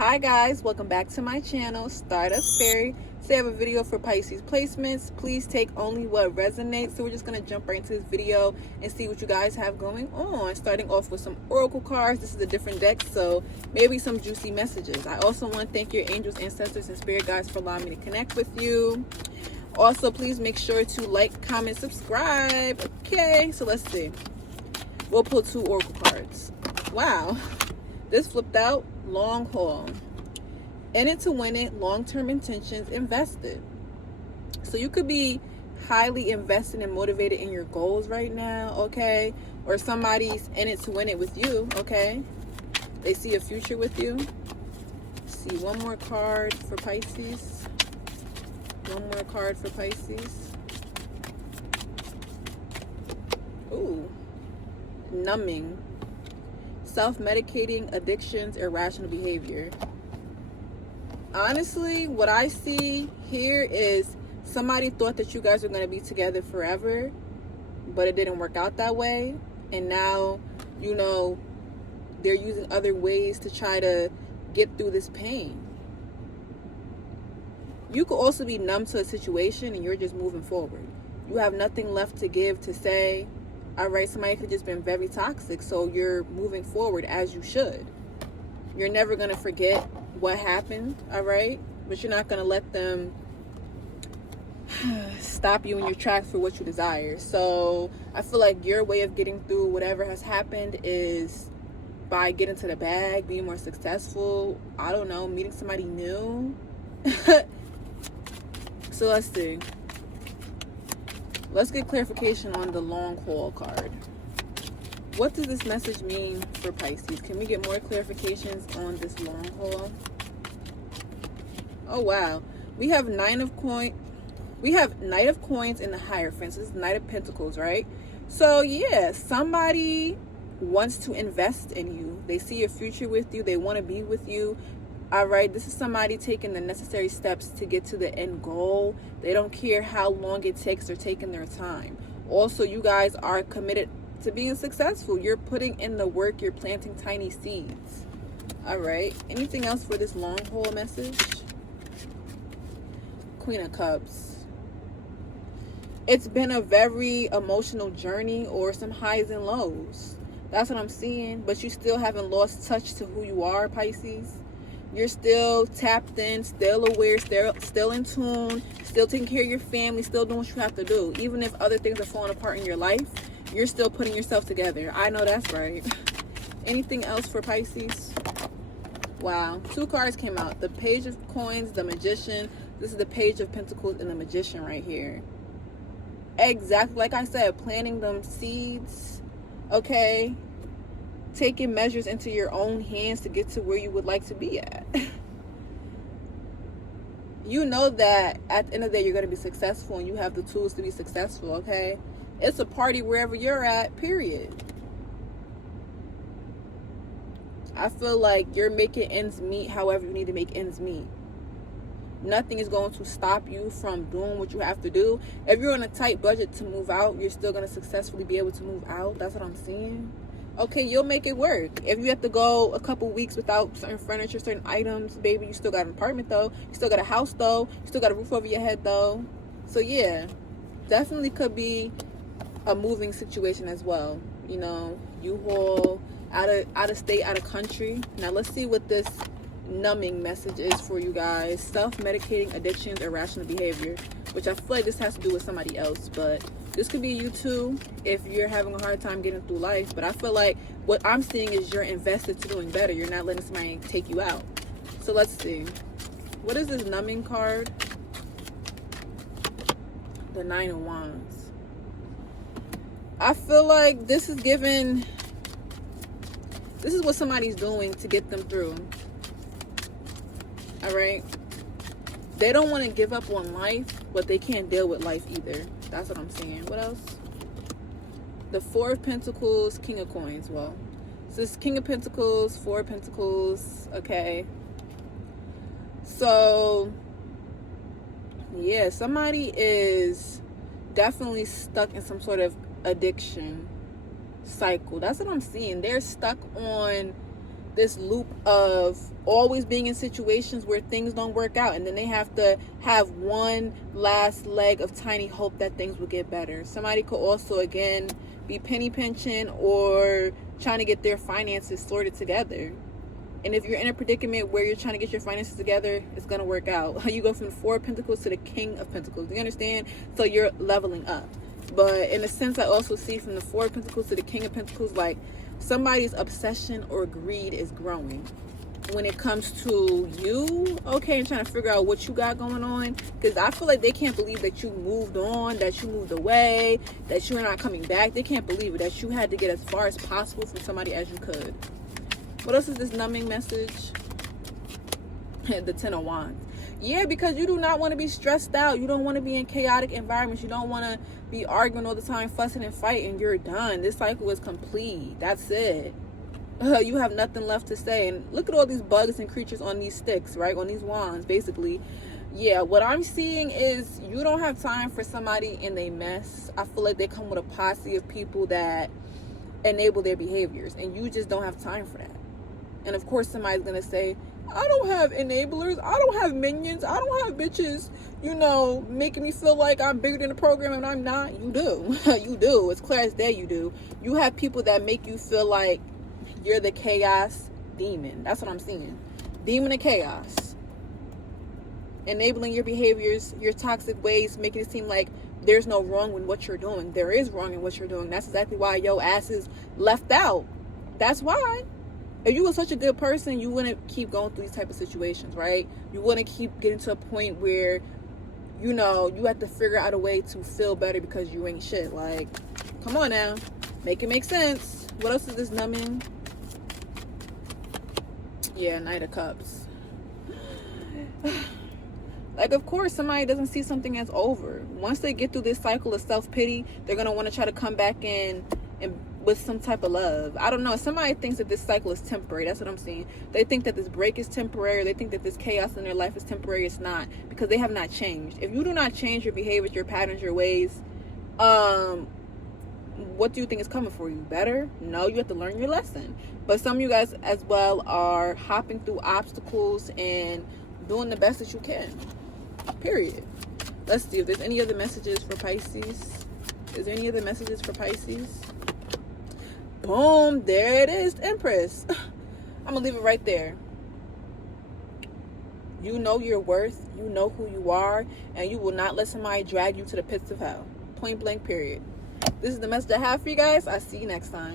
Hi guys, welcome back to my channel, Stardust Fairy. Today I have a video for Pisces placements. Please take only what resonates. So we're just going to jump right into this video and see what you guys have going on. Starting off with some oracle cards. This is a different deck, so maybe some juicy messages. I also want to thank your angels, ancestors, and spirit guides for allowing me to connect with you. Also, please make sure to like, comment, subscribe. Okay, so let's see. We'll pull two oracle cards. Wow. This flipped out. Long haul. In it to win it. Long-term intentions. Invested. So you could be highly invested and motivated in your goals right now, okay? Or somebody's in it to win it with you, okay? They see a future with you. Let's see, one more card for Pisces. One more card for Pisces. Ooh. Numbing. Self-medicating, addictions, irrational behavior. Honestly, what I see here is somebody thought that you guys were going to be together forever, but it didn't work out that way. And now, you know, they're using other ways to try to get through this pain. You could also be numb to a situation and you're just moving forward. You have nothing left to give, to say. All right, somebody could have just been very toxic, so you're moving forward as you should. You're never going to forget what happened, all right? But you're not going to let them stop you in your tracks for what you desire. So I feel like your way of getting through whatever has happened is by getting to the bag, being more successful. I don't know, meeting somebody new. So let's see. Let's get clarification on the long haul card. What does this message mean for Pisces? Can we get more clarifications on this long haul? Oh wow. We have Knight of Coins in the Hierophant. This is Knight of Pentacles, right? So yeah, somebody wants to invest in you. They see a future with you. They want to be with you. All right, this is somebody taking the necessary steps to get to the end goal. They don't care how long it takes. They're taking their time. Also, you guys are committed to being successful. You're putting in the work. You're planting tiny seeds. All right. Anything else for this long haul message? Queen of Cups. It's been a very emotional journey or some highs and lows. That's what I'm seeing. But you still haven't lost touch to who you are, Pisces. You're still tapped in, still aware, still in tune, still taking care of your family, still doing what you have to do. Even if other things are falling apart in your life, you're still putting yourself together. I know that's right. Anything else for Pisces? Wow. Two cards came out. The Page of Coins, the Magician. This is the Page of Pentacles and the Magician right here. Exactly like I said, planting them seeds, okay? Taking measures into your own hands to get to where you would like to be at. You know that at the end of the day you're going to be successful and you have the tools to be successful, okay? It's a party wherever you're at, period. I feel like you're making ends meet however you need to make ends meet. Nothing is going to stop you from doing what you have to do. If you're on a tight budget to move out, you're still going to successfully be able to move out. That's what I'm seeing. Okay, you'll make it work. If you have to go a couple weeks without certain furniture, certain items, baby, you still got an apartment though. You still got a house though. You still got a roof over your head though. So yeah, definitely could be a moving situation as well. You know, you haul out of state, out of country. Now let's see what this numbing message is for you guys. Self-medicating, addictions, irrational behavior, which I feel like this has to do with somebody else, but this could be you too if you're having a hard time getting through life. But I feel like what I'm seeing is you're invested to doing better. You're not letting somebody take you out. So let's see. What is this numbing card? The Nine of Wands. I feel like this is what somebody's doing to get them through. All right. They don't want to give up on life, but they can't deal with life either. That's what I'm saying. What else? The Four of Pentacles, King of Coins. Well, so this is King of Pentacles, Four of Pentacles. Okay. So, yeah, somebody is definitely stuck in some sort of addiction cycle. That's what I'm seeing. They're stuck on this loop of always being in situations where things don't work out, and then they have to have one last leg of tiny hope that things will get better. Somebody could also, again, be penny pinching or trying to get their finances sorted together. And if you're in a predicament where you're trying to get your finances together, it's going to work out. You go from the Four of Pentacles to the King of Pentacles. Do you understand? So you're leveling up. But in a sense, I also see from the Four of Pentacles to the King of Pentacles, like somebody's obsession or greed is growing when it comes to you, okay, and trying to figure out what you got going on. Because I feel like they can't believe that you moved on, that you moved away, that you're not coming back. They can't believe it, that you had to get as far as possible from somebody as you could. What else is this numbing message? The Ten of Wands. Yeah, because you do not want to be stressed out. You don't want to be in chaotic environments. You don't want to be arguing all the time, fussing and fighting. You're done. This cycle is complete. That's it. You have nothing left to say. And look at all these bugs and creatures on these sticks, right? On these wands, basically. Yeah, what I'm seeing is you don't have time for somebody in a mess. I feel like they come with a posse of people that enable their behaviors, and you just don't have time for that. And of course somebody's gonna say, I don't have enablers, I don't have minions, I don't have bitches, you know, making me feel like I'm bigger than the program, and I'm not. You do. You do. It's clear as day you do. You have people that make you feel like you're the chaos demon. That's what I'm seeing. Demon of chaos. Enabling your behaviors, your toxic ways, making it seem like there's no wrong in what you're doing. There is wrong in what you're doing. That's exactly why your ass is left out. That's why. If you were such a good person, you wouldn't keep going through these type of situations, right? You wouldn't keep getting to a point where, you know, you have to figure out a way to feel better because you ain't shit. Like, come on now. Make it make sense. What else is this numbing? Yeah, Knight of Cups. Like, of course, somebody doesn't see something as over. Once they get through this cycle of self-pity, they're going to want to try to come back in and with some type of love. I don't know. Somebody thinks that this cycle is temporary. That's what I'm seeing. They think that this break is temporary. They think that this chaos in their life is temporary. It's not, because they have not changed. If you do not change your behaviors, your patterns, your ways, what do you think is coming for you? Better? No, you have to learn your lesson. But some of you guys as well are hopping through obstacles and doing the best that you can. Period. Let's see if there's any other messages for Pisces. Is there any other messages for Pisces? Boom, there it is, Empress. I'm gonna leave it right there. You know your worth, you know who you are, and you will not let somebody drag you to the pits of hell. Point blank, period. This is the message I have for you guys. I'll see you next time.